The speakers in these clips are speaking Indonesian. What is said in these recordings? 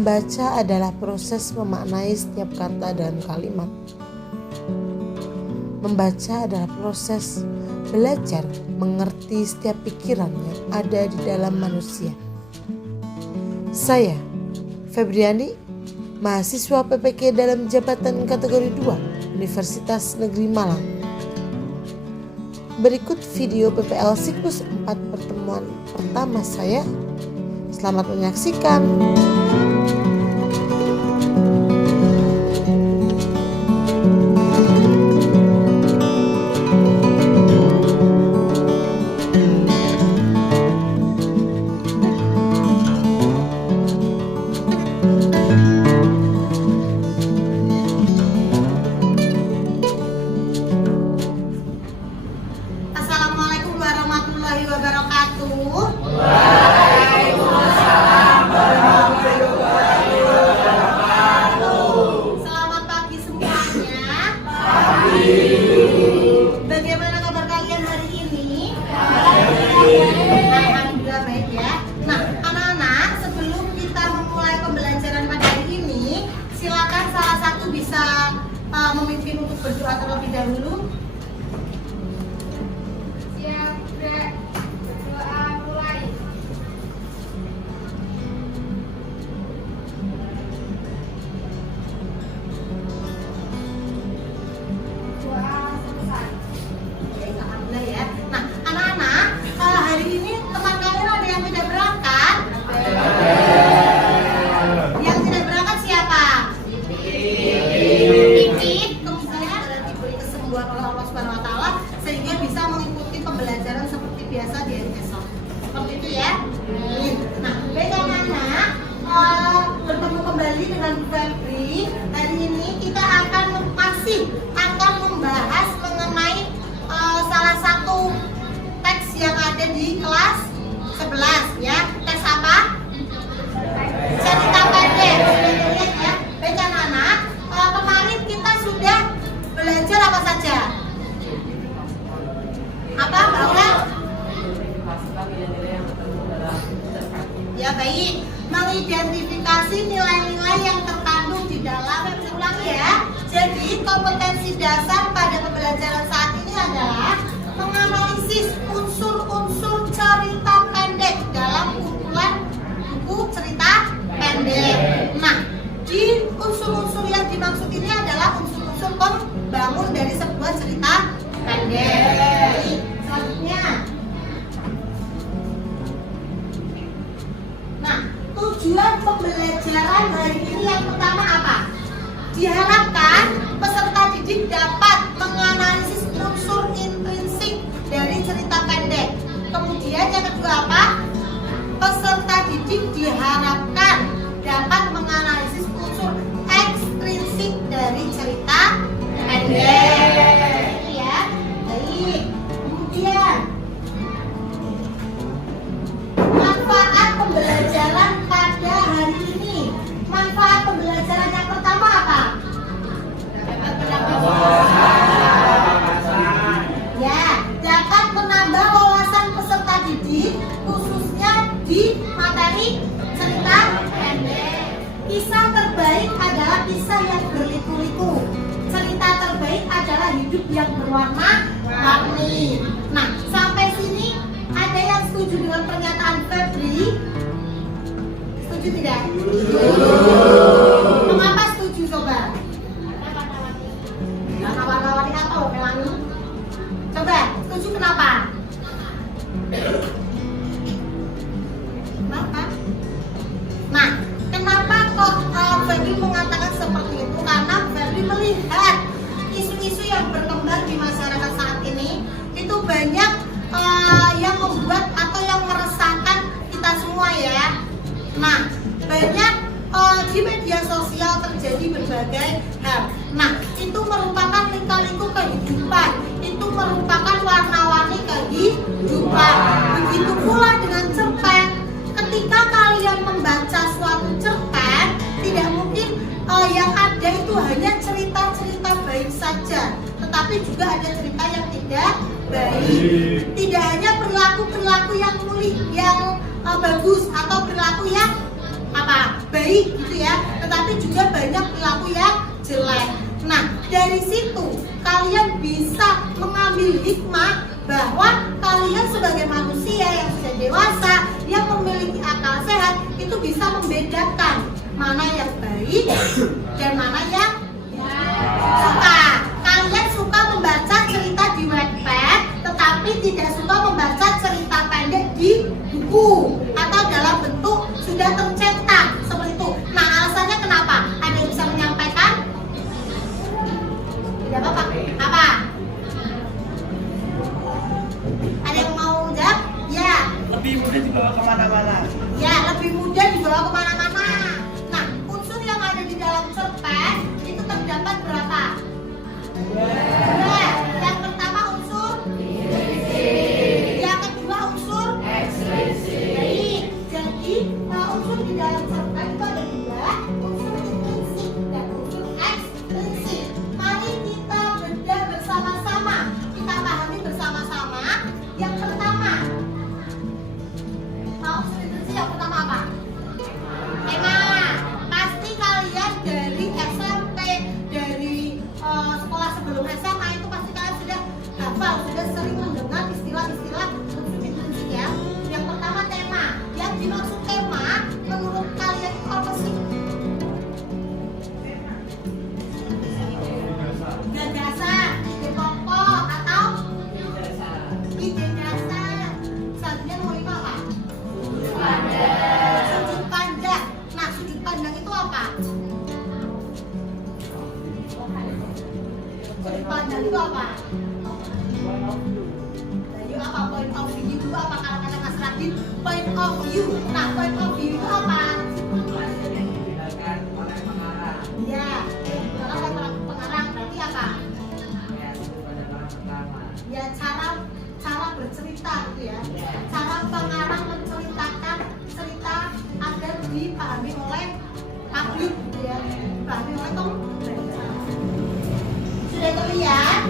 Membaca adalah proses memaknai setiap kata dalam kalimat. Membaca adalah proses belajar mengerti setiap pikiran yang ada di dalam manusia. Saya, Febriani, mahasiswa PPK dalam jabatan kategori 2 Universitas Negeri Malang. Berikut video PPL siklus 4 pertemuan pertama saya. Selamat menyaksikan. Assalamualaikum warahmatullahi wabarakatuh. Selamat pagi semuanya. Bagaimana kabar kalian hari ini? Alhamdulillah baik ya. Nah, anak-anak, sebelum kita memulai pembelajaran pada hari ini, silakan salah satu bisa memimpin untuk berdoa terlebih dahulu. Siap, Bre. Berdoa mulai. Doa selesai. Oke, alhamdulillah ya. Nah, anak-anak, hari ini teman kalian ada yang tidak berangkat? Yang tidak berangkat siapa? Pipit. Kemudian diberi kesembuhan oleh Allah Subhanahu Wa Taala sehingga bisa mengikuti pembelajaran seperti biasa di hari esok. Seperti itu ya. Nah, baik anak-anak, bertemu kembali dengan Bu Febri. Hari ini kita masih akan membahas mengenai salah satu teks yang ada di kelas 11 ya. Teks apa? Cerita pendek. Sudah lihat ya. Baik anak-anak, kemarin kita sudah belajar apa saja? Apa? Bahwa ya baik, mengidentifikasi nilai-nilai yang terkandung di dalam. Saya ulangi ya. Jadi kompetensi dasar pada pembelajaran saat ini adalah menganalisis unsur-unsur cerita pendek dalam kumpulan buku cerita pendek. Nah, di unsur-unsur yang dimaksud ini adalah unsur-unsur pembangun dari sebuah cerita pendek. Selanjutnya, nah, tujuan pembelajaran hari ini yang pertama apa? Diharapkan peserta didik dapat menganalisis unsur intrinsik dari cerita pendek. Kemudian yang kedua apa? Peserta didik diharapkan dapat menganalisis unsur ekstrinsik dari cerita pendek. Itu ya. Baik. Kemudian manfaat pembelajaran pada hari ini. Manfaat pembelajaran yang pertama apa? Ya, dapat menambah wawasan peserta didik khususnya di materi cerita pendek. Kisah terbaik adalah kisah yang berliku-liku. Cerita terbaik adalah hidup yang berwarna-warni. Nah, sampai sini ada yang setuju dengan pernyataan Febri? Setuju tidak? Mengapa setuju coba? Karena warna-warni atau pelangi? Coba, setuju kenapa? Kenapa? Nah, kenapa kok Febri mengatakan seperti itu? Karena Febri melihat isu-isu yang berkembang di masyarakat saat ini itu banyak yang membuat atau yang meresahkan kita semua ya. Nah, banyak di media sosial terjadi berbagai hal. Nah, itu merupakan lika-liku kehidupan. Itu merupakan warna-warni kehidupan. Begitu pula dengan cerpen. Ketika kalian membaca suatu cerpen, tidak mungkin yang ada itu hanya cerita-cerita baik saja, tetapi juga ada cerita yang tidak baik. Tidak hanya perilaku-perilaku yang mulia, yang bagus atau perilaku yang baik gitu ya, tetapi juga banyak perilaku yang jelek. Nah, dari situ kalian bisa mengambil hikmah bahwa kalian sebagai manusia yang sudah dewasa, yang memiliki akal sehat, itu bisa membedakan mana yang baik dan mana yang suka. Kalian suka membaca cerita di Wattpad, tetapi tidak suka membaca cerita pendek di buku atau dalam bentuk sudah tercetak seperti itu. Nah, alasannya kenapa? Ada yang bisa menyampaikan? Tidak apa-apa. Apa? Ada yang mau jawab? Ya. Lebih mudah dibawa kemana-mana. Ya, lebih mudah dibawa kemana-mana. Nah, unsur yang ada di dalam cerpen itu terdapat berapa? Dua. Yang pertama unsur yang kedua unsur baik. Jadi unsur di dalam cerpen itu ada dua, unsur intrinsik dan unsur ekstrinsik. Mari kita bedah bersama-sama, kita pahami bersama-sama. Yang pertama, unsur intrinsik yang pertama apa? Tema. Pasti kalian dari SMP, dari sekolah sebelum SMA itu pasti kalian sudah hafal, sudah sering mendengar istilah-istilah unsur intrinsik ya. Yang pertama tema. Yang dimaksud tema menurut kalian itu apa sih? Gagasan, ide pokok atau ide dasar. Selanjutnya nomor 5 apa? Sudut pandang. Nah, sudut pandang itu apa? Sudut pandang itu apa? Nah, apa point of view itu apa? Kalau kata Mas Radin, point of view. Nah, point of view itu apa? Ya, pengarang berarti apa? Ya, cara bercerita gitu ya. Cara pengarang menceritakan cerita agar dipahami oleh publik gitu ya. Dipahami oleh pembaca. Sudah terlihat?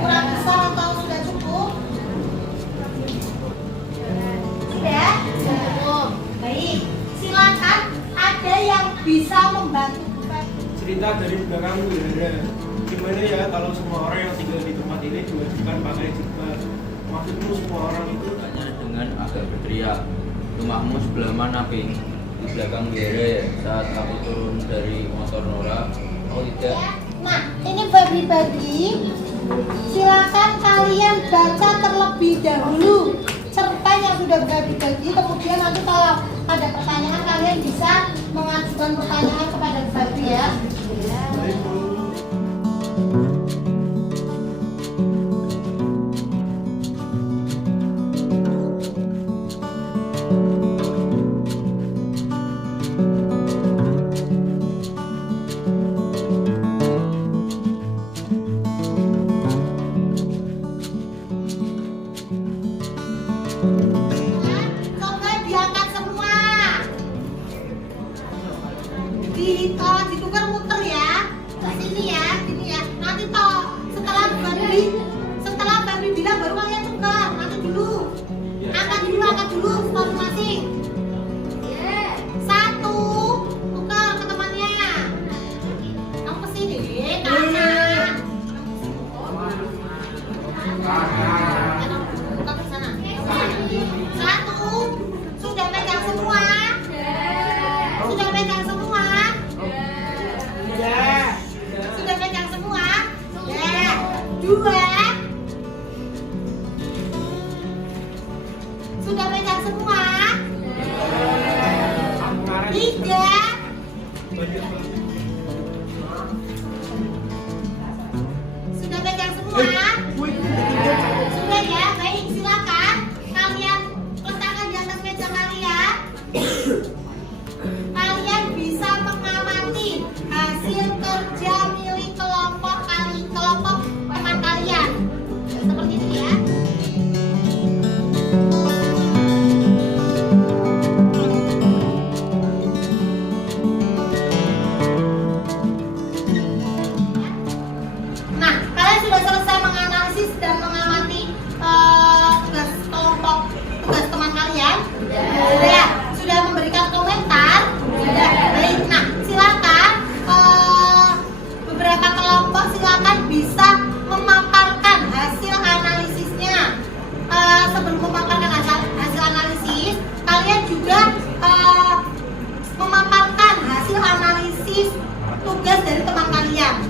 Kurang besar atau sudah cukup? Sudah? Cukup. Baik. Silakan ada yang bisa membantu. Cerita dari belakang udara. Gimana ya kalau semua orang yang tinggal di tempat ini diwajibkan pakai jilbab? Maksudmu semua orang itu? Tanya dengan agak berteriak, rumahmu sebelah mana, Pink? Di belakang Gere ya, saat aku turun dari motor Nora. Oh tidak. Ya. Nah, ini bagi-bagi. Silakan kalian baca terlebih dahulu cerpen yang sudah bagi-bagi. Kemudian nanti kalau ada pertanyaan kalian bisa mengajukan pertanyaan kepada Babi ya. Coba diangkat semua. Ditukar muter ya. Ke sini ya, sini ya. Nanti setelah Babi bilang baru kalian tukar. Nanti dulu. Angkat dulu masing-masing. Satu, tukar ke temannya. Kamu ke sini, kanan. Tukar ke sana. Satu, sudah pegang semua. Sudah pegang semua. Sudah pegang semua. Ya. Dua. Sudah pegang semua. Tiga. Sudah pegang semua. Sudah ya, baik silakan kalian letakkan di atas meja kalian. Kalian bisa mengamati hasil kerja milik kelompok teman kalian. tugas dari teman kalian.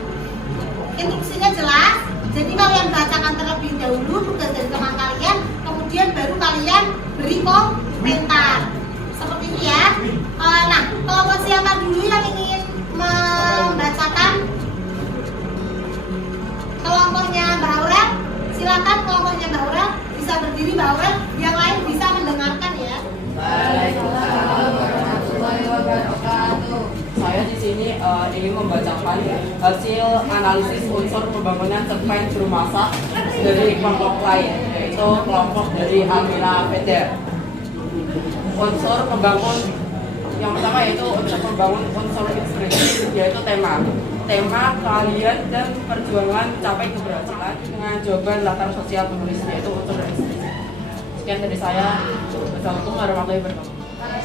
Instruksinya jelas. Jadi kalian bacakan terlebih dahulu tugas dari teman kalian, kemudian baru kalian beri komentar. Seperti ini ya. Nah, kelompok siapa dulu yang ingin membacakan? Kelompoknya Mbak Aurel. Silakan kelompoknya Mbak Aurel, bisa berdiri Mbak Aurel, yang lain bisa mendengarkan ya. Waalaikumsalam warahmatullahi wabarakatuh. Saya di sini ingin membacakan hasil analisis unsur pembangunan cerpen bermasak dari kelompok lain, yaitu kelompok dari Amina Feder. Unsur pembangun yang pertama yaitu unsur pembangun unsur inspirasi, yaitu tema kalian dan perjuangan mencapai keberhasilan dengan jawaban latar sosial penulis, yaitu unsur inspirasi. Sekian dari saya. Wassalamualaikum warahmatullahi wabarakatuh.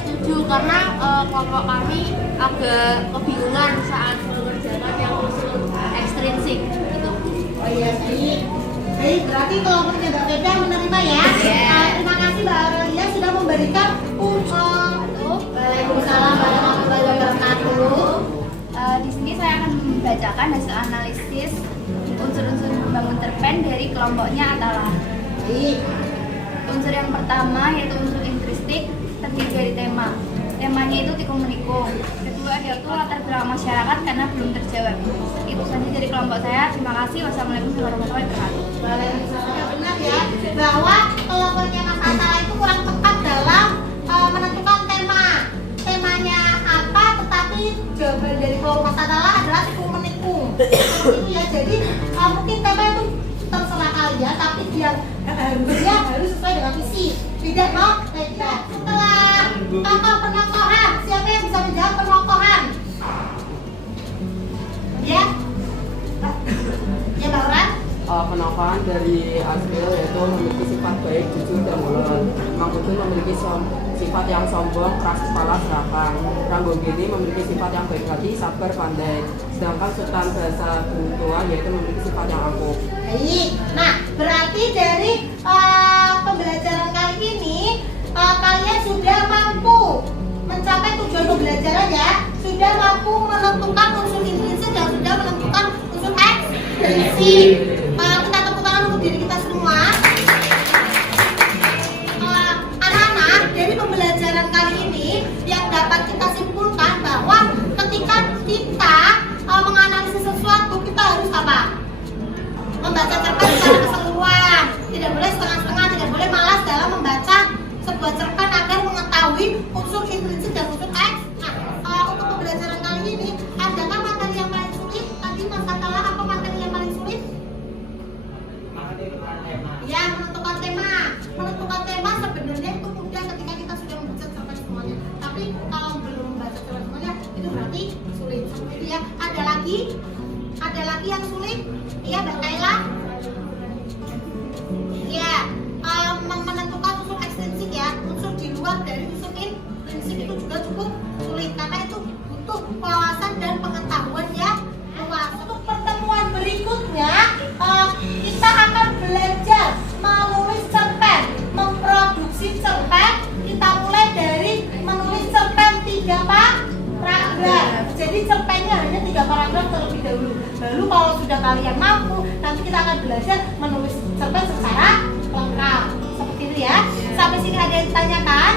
Setuju, karena kelompok kami agak kebingungan saat mengerjakan yang unsur ekstrinsik gitu. Oh iya, baik, berarti kelompoknya Mbak Feda menerima ya. Terima kasih Mbak Aurelia sudah memberikan Waalaikumsalam warahmatullahi wabarakatuh. Di sini saya akan membacakan hasil analisis unsur-unsur pembangun cerpen dari kelompoknya Atala. Baik. Unsur yang pertama yaitu unsur intristik, terdiri dari tema. Temanya itu tikomunikum. Kedua yaitu latar belakang masyarakat karena belum terjawab. Itu saja dari kelompok saya. Terima kasih. Wassalamualaikum warahmatullahi wabarakatuh. Waalaikumsalam. Benar ya, bahwa kelompoknya Mas Atala itu kurang tepat dalam menentukan tema. Temanya apa, tetapi jawaban dari kelompok Mas Atala adalah tikomunikum. Itu ya, jadi mungkin tema itu terserah kalian, tapi dia harus sesuai dengan visi. Tidak mau? Tidak. Setelah tokoh penokohan, siapa yang bisa menjawab penokohan? Ya? Ya, Mbak Auran? Penokohan dari Asbil yaitu memiliki sifat baik, jujur, dan mulut. Mangkudun memiliki sifat yang sombong, keras kepala, serakah. Ranggogeni memiliki sifat yang baik hati, sabar, pandai. Sedangkan Sultan Bahasa Buntua yaitu memiliki sifat yang angkuh. Baik. Nah, berarti dari pembelajaran kali ini kalian sudah mampu mencapai tujuan pembelajaran ya. Sudah mampu menentukan unsur intrinsik dan sudah menentukan unsur ekstrinsik. Kita tepuk tangan untuk diri kita semua. Anak-anak, dari pembelajaran kali ini yang dapat kita simpulkan bahwa ketika kita menganalisis sesuatu, kita harus apa? Membaca cerpen secara keseluruhan. Tidak boleh setengah-setengah, tidak boleh malas dalam membaca sebuah cerpen agar mengetahui unsur intrinsik dan unsur eks. Nah, untuk pembelajaran kali ini, adakah materi yang paling sulit? Tadi Mas Atala, apa materi yang paling sulit? Ya, menentukan tema. Menentukan tema sebenarnya itu mudah ketika kita sudah membaca cerpen semuanya. Tapi kalau belum membaca cerpen semuanya, itu berarti sulit. Seperti itu ya. Ada lagi yang sulit? Iya, Mbak Kaila? Ya, menentukan unsur ekstrinsik ya, unsur di luar dari unsur intrinsik itu juga cukup sulit karena itu butuh wawasan dan pengetahuan yang luas. Untuk pertemuan berikutnya, kita akan belajar menulis cerpen, memproduksi cerpen. Kita mulai dari menulis cerpen 3 paragraf. Jadi cerpennya hanya 3 paragraf terlebih dahulu. Lalu kalau sudah kalian mampu, nanti kita akan belajar menulis cerpen secara lengkap. Seperti itu ya. Sampai sini ada yang ditanyakan?